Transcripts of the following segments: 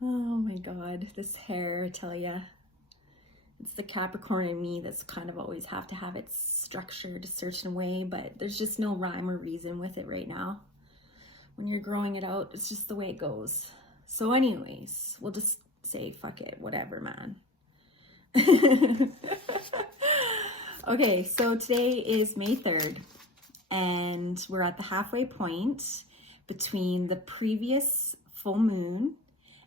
Oh my God, this hair, I tell ya. It's the Capricorn in me that's kind of always have to have it structured a certain way, but there's just no rhyme or reason with it right now. When you're growing it out, it's just the way it goes. So anyways, we'll just say, fuck it, whatever, man. Okay, so today is May 3rd, and we're at the halfway point between the previous full moon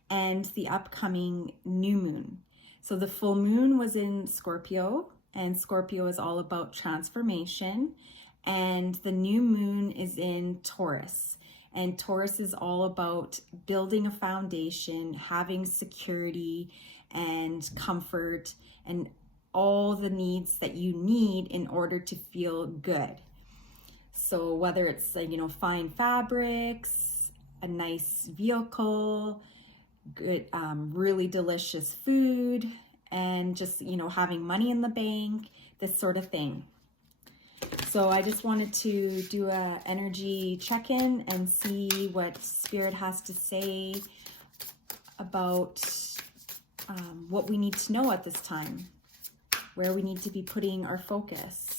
and the upcoming new moon. So the full moon was in Scorpio, and Scorpio is all about transformation, and the new moon is in Taurus. And Taurus is all about building a foundation, having security and comfort and all the needs that you need in order to feel good. So whether it's fine fabrics, a nice vehicle, good, really delicious food, and just, having money in the bank, this sort of thing. So I just wanted to do a energy check-in and see what Spirit has to say about what we need to know at this time, where we need to be putting our focus.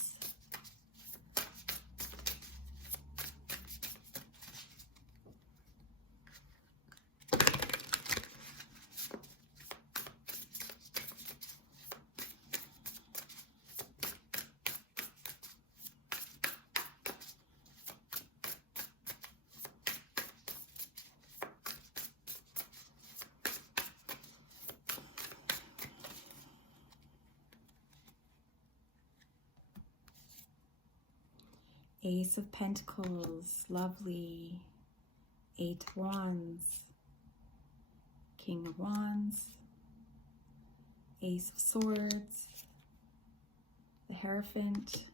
Ace of Pentacles, lovely. 8 of Wands, King of Wands, Ace of Swords, the Hierophant,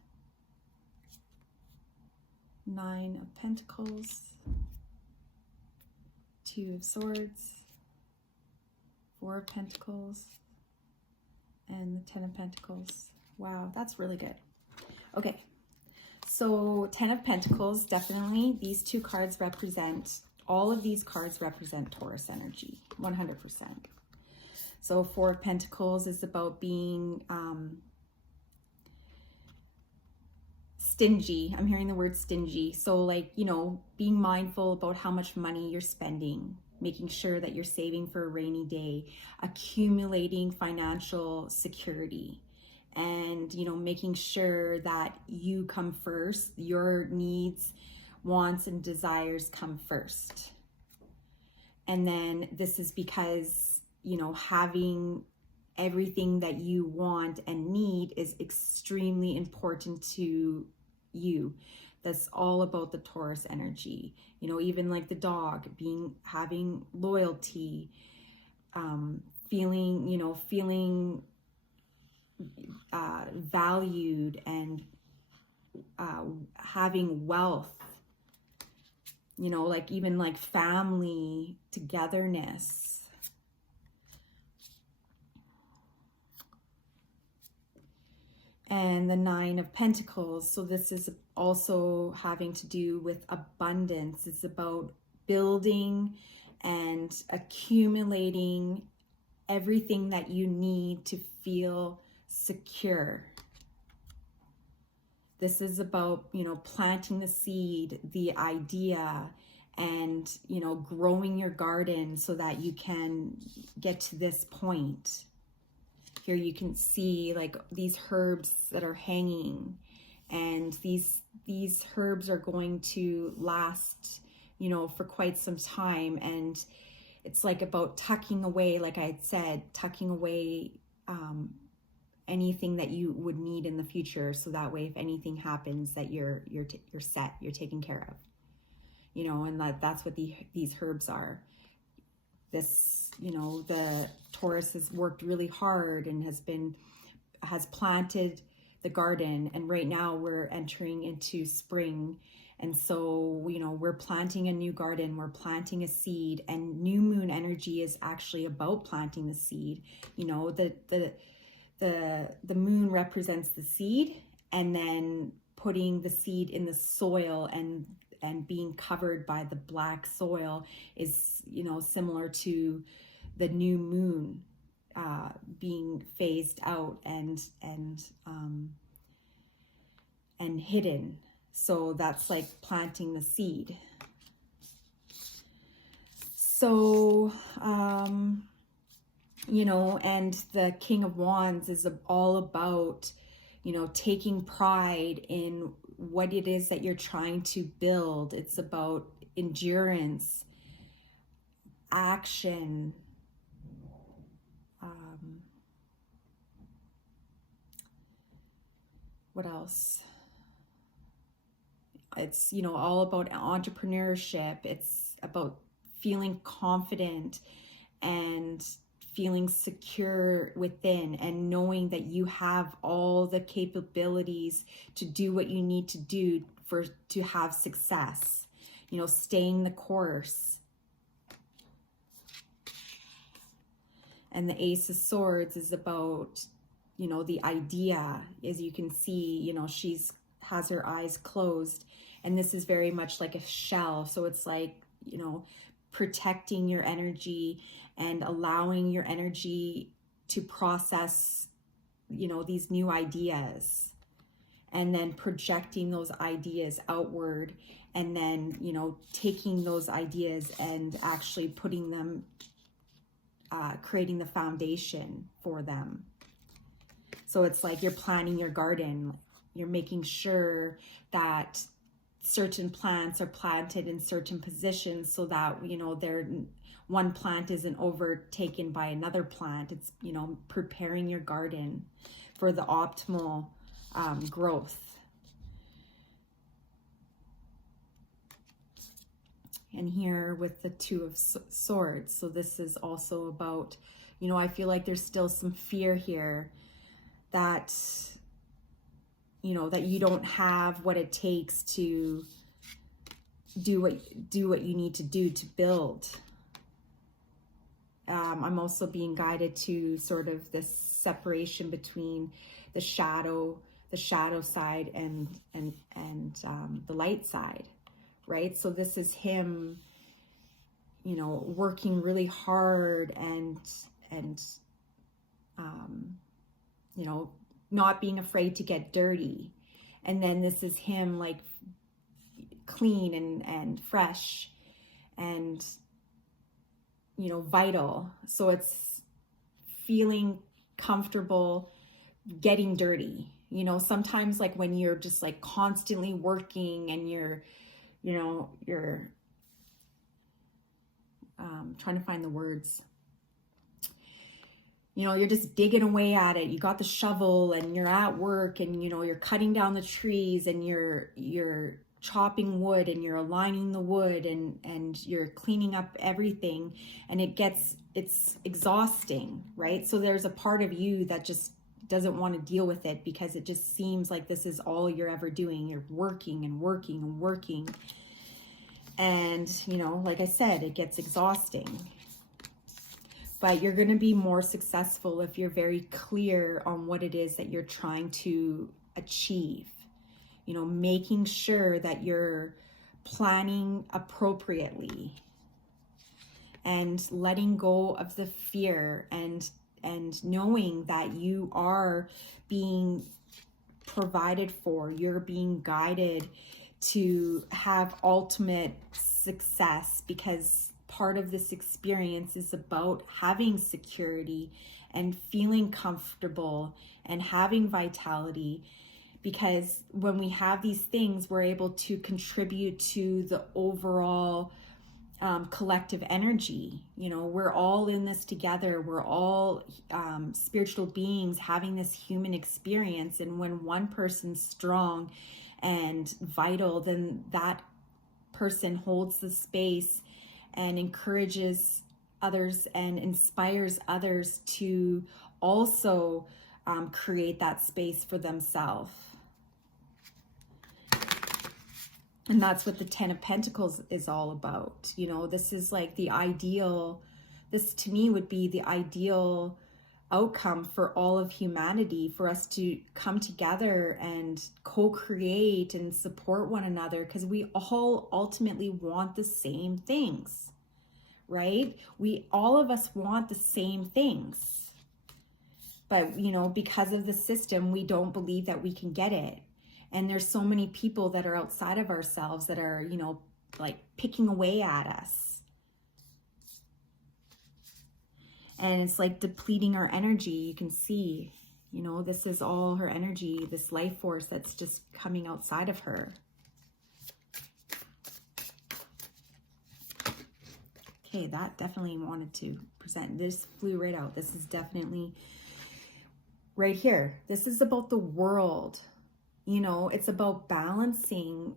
9 of Pentacles, 2 of Swords, 4 of Pentacles, and the 10 of Pentacles. Wow, that's really good. Okay. So 10 of Pentacles, definitely these two cards represent, all of these cards represent Taurus energy, 100%. So 4 of Pentacles is about being stingy. I'm hearing the word stingy. So being mindful about how much money you're spending, making sure that you're saving for a rainy day, accumulating financial security. And, making sure that you come first, your needs, wants, and desires come first. And then this is because, having everything that you want and need is extremely important to you. That's all about the Taurus energy. Even like the dog, having loyalty, feeling valued, and having wealth, even family togetherness. And the 9 of Pentacles, so this is also having to do with abundance. It's about building and accumulating everything that you need to feel secure. This is about, planting the seed, the idea, and, growing your garden so that you can get to this point. Here you can see these herbs that are hanging, and these herbs are going to last, for quite some time. And it's about tucking away, like I had said, tucking away anything that you would need in the future, so that way if anything happens that you're set, you're taken care of, and that's what these herbs are. This, the Taurus has worked really hard and has planted the garden, and right now we're entering into spring. And so, we're planting a new garden, we're planting a seed, and new moon energy is actually about planting the seed. The moon represents the seed, and then putting the seed in the soil and being covered by the black soil is, similar to the new moon being phased out and hidden. So that's like planting the seed. So, you know, and the King of Wands is all about, you know, taking pride in what it is that you're trying to build. It's about endurance, action, what else? It's, you know, all about entrepreneurship. It's about feeling confident and feeling secure within, and knowing that you have all the capabilities to do what you need to do to have success, you know, staying the course. And the Ace of Swords is about, you know, the idea. As you can see, you know, has her eyes closed, and this is very much like a shell. So it's like, you know, protecting your energy and allowing your energy to process, you know, these new ideas, and then projecting those ideas outward, and then, you know, taking those ideas and actually putting them, creating the foundation for them. So it's like you're planting your garden. You're making sure that certain plants are planted in certain positions so that, you know, one plant isn't overtaken by another plant. It's, you know, preparing your garden for the optimal growth. And here with the Two of Swords. So this is also about, you know, I feel like there's still some fear here that, you know, that you don't have what it takes to do what you need to do to build. I'm also being guided to sort of this separation between the shadow side and the light side, right? So this is him, you know, working really hard and you know, not being afraid to get dirty. And then this is him like clean and fresh and, you know, vital. So it's feeling comfortable getting dirty. You know, sometimes like when you're just like constantly working and you're trying to find the words. You know, you're just digging away at it. You got the shovel and you're at work and, you know, you're cutting down the trees and you're chopping wood and you're aligning the wood and you're cleaning up everything, and it's exhausting, right? So there's a part of you that just doesn't want to deal with it because it just seems like this is all you're ever doing. You're working and working and working. And, you know, like I said, it gets exhausting. But you're going to be more successful if you're very clear on what it is that you're trying to achieve. You know, making sure that you're planning appropriately and letting go of the fear and knowing that you are being provided for, you're being guided to have ultimate success, because part of this experience is about having security and feeling comfortable and having vitality, because when we have these things, we're able to contribute to the overall collective energy. You know, we're all in this together. We're all spiritual beings having this human experience, and when one person's strong and vital, then that person holds the space and encourages others and inspires others to also create that space for themselves. And that's what the Ten of Pentacles is all about. You know, this is like the ideal, this to me would be the ideal outcome for all of humanity, for us to come together and co-create and support one another, because we all ultimately want the same things, right? All of us want the same things, but because of the system, we don't believe that we can get it. And there's so many people that are outside of ourselves that are, like picking away at us. And it's like depleting our energy. You can see, this is all her energy, this life force that's just coming outside of her. Okay, that definitely wanted to present. This flew right out. This is definitely right here. This is about the world. It's about balancing.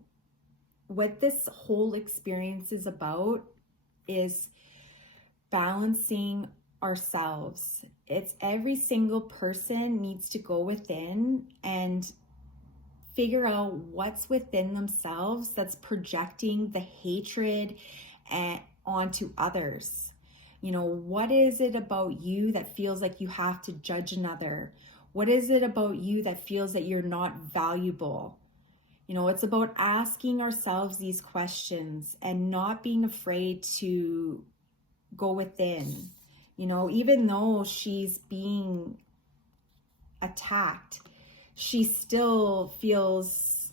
What this whole experience is about is balancing ourselves. It's every single person needs to go within and figure out what's within themselves that's projecting the hatred and onto others. What is it about you that feels like you have to judge another? What is it about you that feels that you're not valuable? It's about asking ourselves these questions and not being afraid to go within. Even though she's being attacked, she still feels,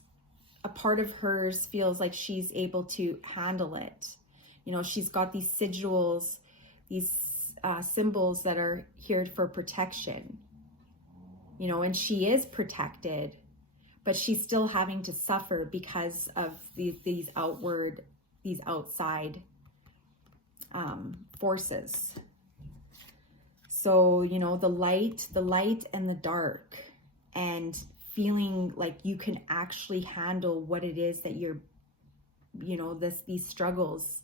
a part of hers feels like she's able to handle it. She's got these sigils, these symbols that are here for protection, and she is protected, but she's still having to suffer because of these outside forces. So, the light and the dark, and feeling like you can actually handle what it is that you're, these struggles,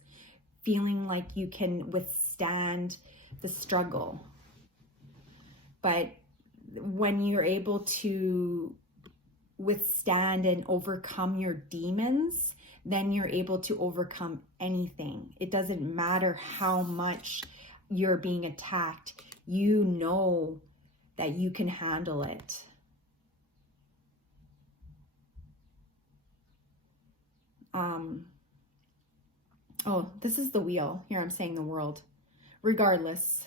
feeling like you can withstand the struggle. But when you're able to withstand and overcome your demons, then you're able to overcome anything. It doesn't matter how much you're being attacked. You know that you can handle it. Oh, this is the wheel. Here I'm saying the world. Regardless.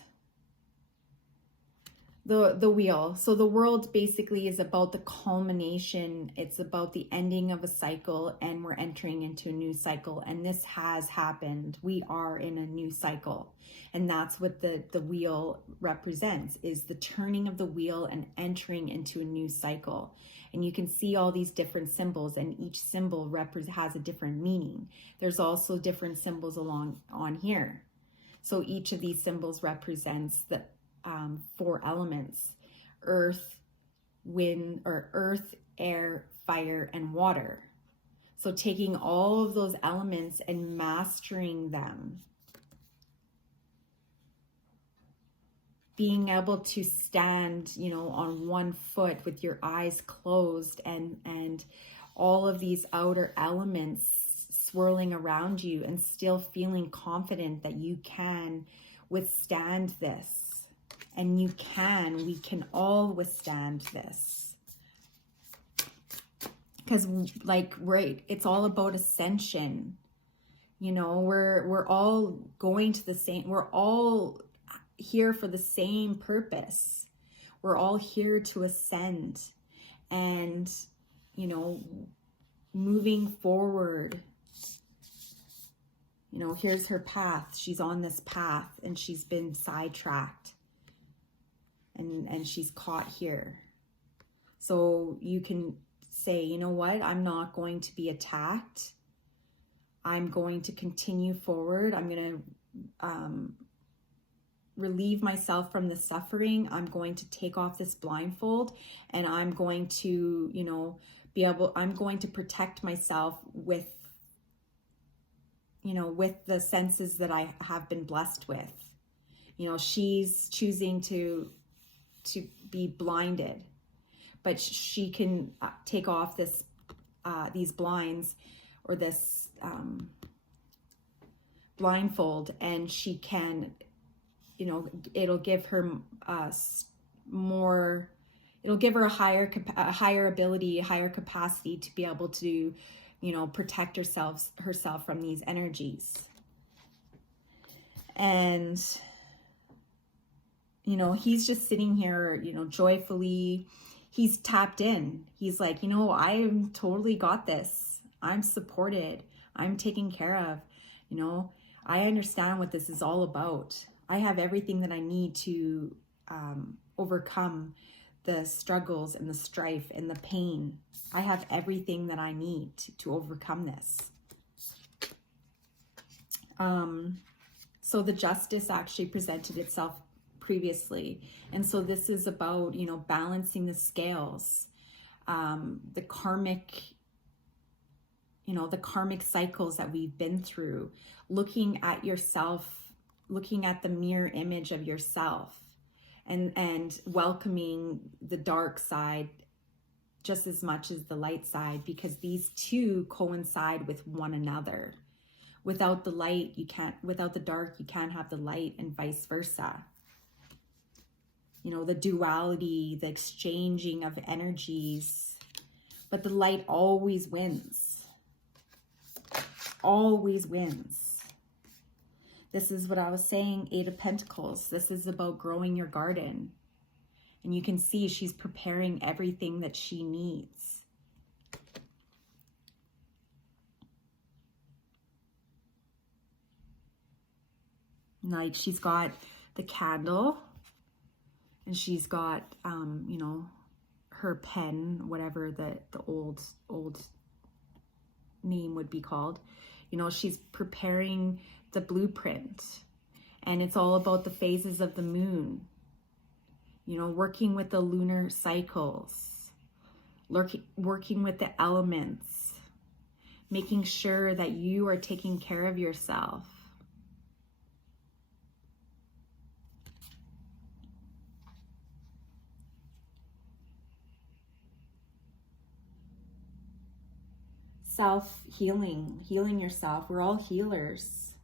The wheel. So the world basically is about the culmination. It's about the ending of a cycle, and we're entering into a new cycle. And this has happened. We are in a new cycle. And that's what the wheel represents, is the turning of the wheel and entering into a new cycle. And you can see all these different symbols, and each symbol has a different meaning. There's also different symbols on here. So each of these symbols represents the 4 elements: earth, wind, or earth, air, fire, and water. So taking all of those elements and mastering them, being able to stand, on one foot with your eyes closed, and all of these outer elements swirling around you, and still feeling confident that you can withstand this. And we can all withstand this. Because it's all about ascension. We're all going to the same, we're all here for the same purpose. We're all here to ascend and, moving forward. Here's her path. She's on this path, and she's been sidetracked. And she's caught here. So you can say, you know what? I'm not going to be attacked. I'm going to continue forward. I'm going to relieve myself from the suffering. I'm going to take off this blindfold, and I'm going to, I'm going to protect myself with the senses that I have been blessed with. She's choosing to be blinded, but she can take off these blinds, or this blindfold, and she can, it'll give her more, it'll give her a higher ability, a higher capacity to be able to, protect herself from these energies. And, you know, he's just sitting here, you know, joyfully. He's tapped in. He's like, you know, I totally got this. I'm supported. I'm taken care of. You know, I understand what this is all about. I have everything that I need to overcome the struggles and the strife and the pain. I have everything that I need to overcome this. So the justice actually presented itself previously. And so this is about, you know, balancing the scales, the karmic, you know, the karmic cycles that we've been through, looking at yourself, looking at the mirror image of yourself, and welcoming the dark side just as much as the light side, because these two coincide with one another. Without the light, you can't, without the dark, you can't have the light, and vice versa. You know, the duality, the exchanging of energies, but the light always wins. Always wins. This is what I was saying, 8 of Pentacles. This is about growing your garden. And you can see she's preparing everything that she needs. Like, she's got the candle, and she's got, you know, her pen, whatever the old name would be called. You know, she's preparing the blueprint, and it's all about the phases of the moon. You know, working with the lunar cycles, working with the elements, making sure that you are taking care of yourself. Self-healing, healing yourself. We're all healers.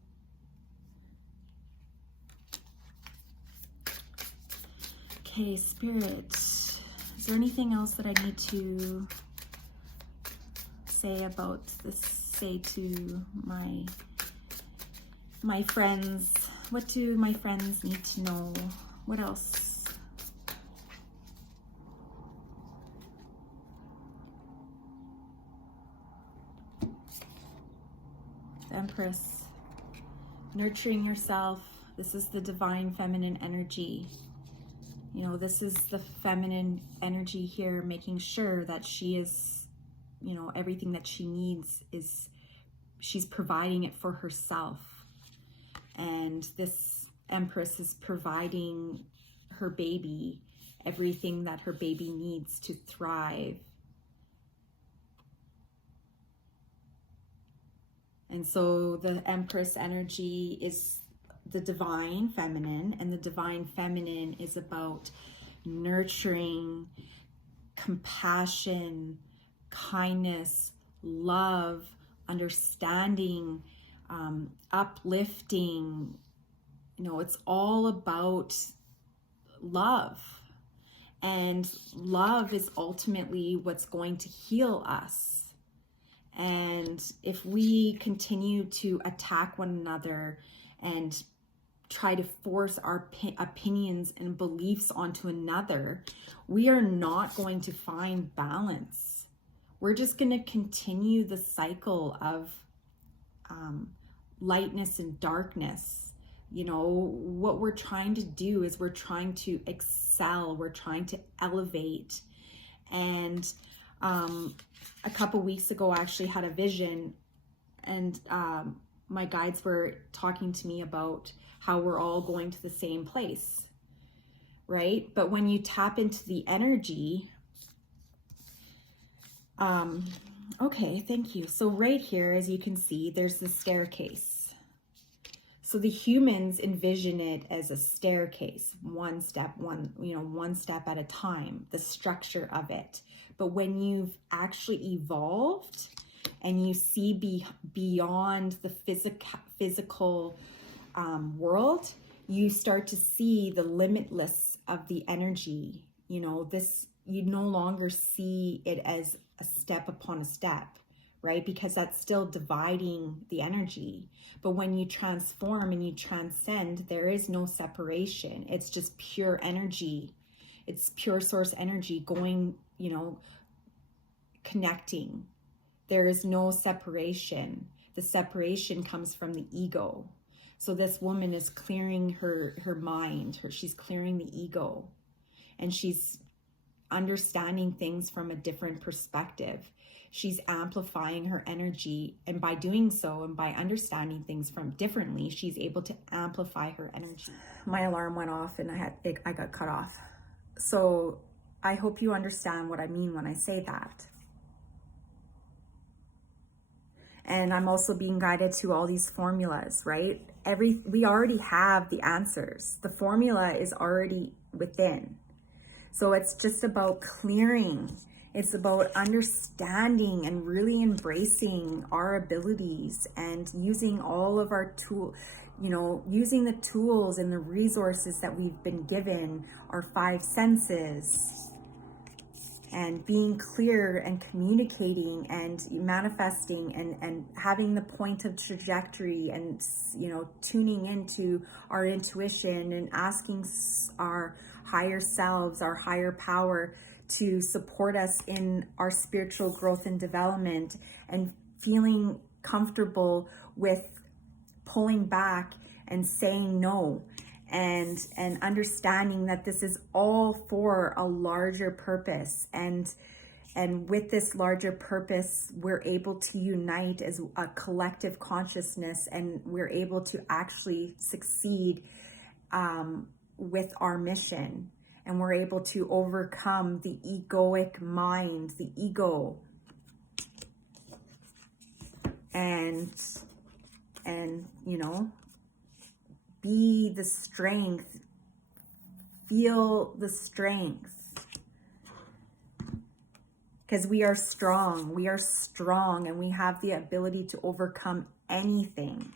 Okay, Spirit, is there anything else that I need to say about this, say to my friends? What do my friends need to know? What else? Empress, nurturing yourself. This is the divine feminine energy. You know, this is the feminine energy here, making sure that she is, you know, everything that she needs is, she's providing it for herself. And this Empress is providing her baby everything that her baby needs to thrive. And so the Empress energy is the divine feminine, and the divine feminine is about nurturing, compassion, kindness, love, understanding, uplifting. You know, it's all about love. And love is ultimately what's going to heal us. And if we continue to attack one another and try to force our opinions and beliefs onto another, we are not going to find balance. We're just going to continue the cycle of lightness and darkness. You know, what we're trying to do is we're trying to excel, we're trying to elevate. And a couple weeks ago, I actually had a vision, and my guides were talking to me about how we're all going to the same place, right? But when you tap into the energy, okay, thank you. So right here, as you can see, there's the staircase. So the humans envision it as a staircase, one step at a time, the structure of it. But when you've actually evolved and you see beyond the physical world, you start to see the limitless of the energy. You know, this, you no longer see it as a step upon a step, right? Because that's still dividing the energy. But when you transform and you transcend, there is no separation. It's just pure energy. It's pure source energy going, connecting. There is no separation. The separation comes from the ego. So this woman is clearing her mind. She's clearing the ego. And she's understanding things from a different perspective. She's amplifying her energy, and by doing so and by understanding things from differently, she's able to amplify her energy. My alarm went off and I got cut off. So I hope you understand what I mean when I say that. And I'm also being guided to all these formulas, right? We already have the answers. The formula is already within. So it's just about clearing. It's about understanding and really embracing our abilities and using all of our using the tools and the resources that we've been given, our 5 senses, and being clear and communicating and manifesting and having the point of trajectory and, tuning into our intuition and asking our higher selves, our higher power to support us in our spiritual growth and development, and feeling comfortable with pulling back and saying no, and understanding that this is all for a larger purpose, and with this larger purpose we're able to unite as a collective consciousness, and we're able to actually succeed with our mission, and we're able to overcome the egoic mind, the ego, and be the strength, feel the strength, because we are strong, and we have the ability to overcome anything.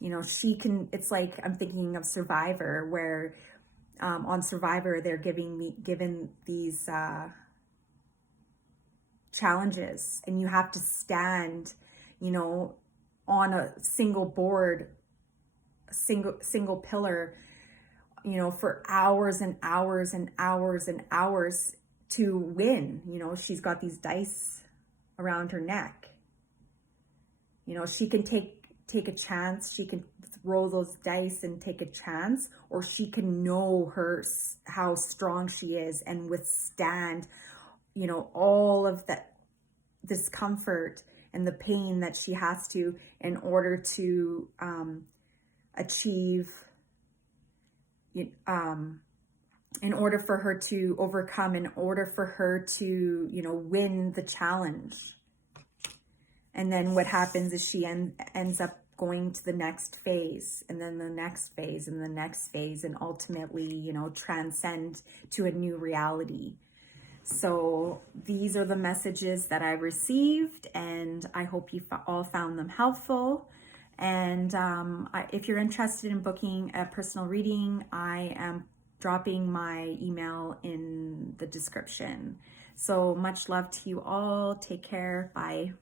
It's like, I'm thinking of Survivor, where on Survivor, they're given these challenges, and you have to stand, on a single board, single pillar, for hours and hours and hours and hours to win. She's got these dice around her neck. She can take a chance. She can roll those dice and take a chance, or she can know how strong she is and withstand, all of that discomfort and the pain that she has to, in order to achieve, in order for her to overcome, in order for her to, win the challenge. And then what happens is she ends up going to the next phase, and then the next phase, and the next phase, and ultimately, transcend to a new reality. So these are the messages that I received, and I hope you all found them helpful. And if you're interested in booking a personal reading, I am dropping my email in the description. So much love to you all. Take care. Bye.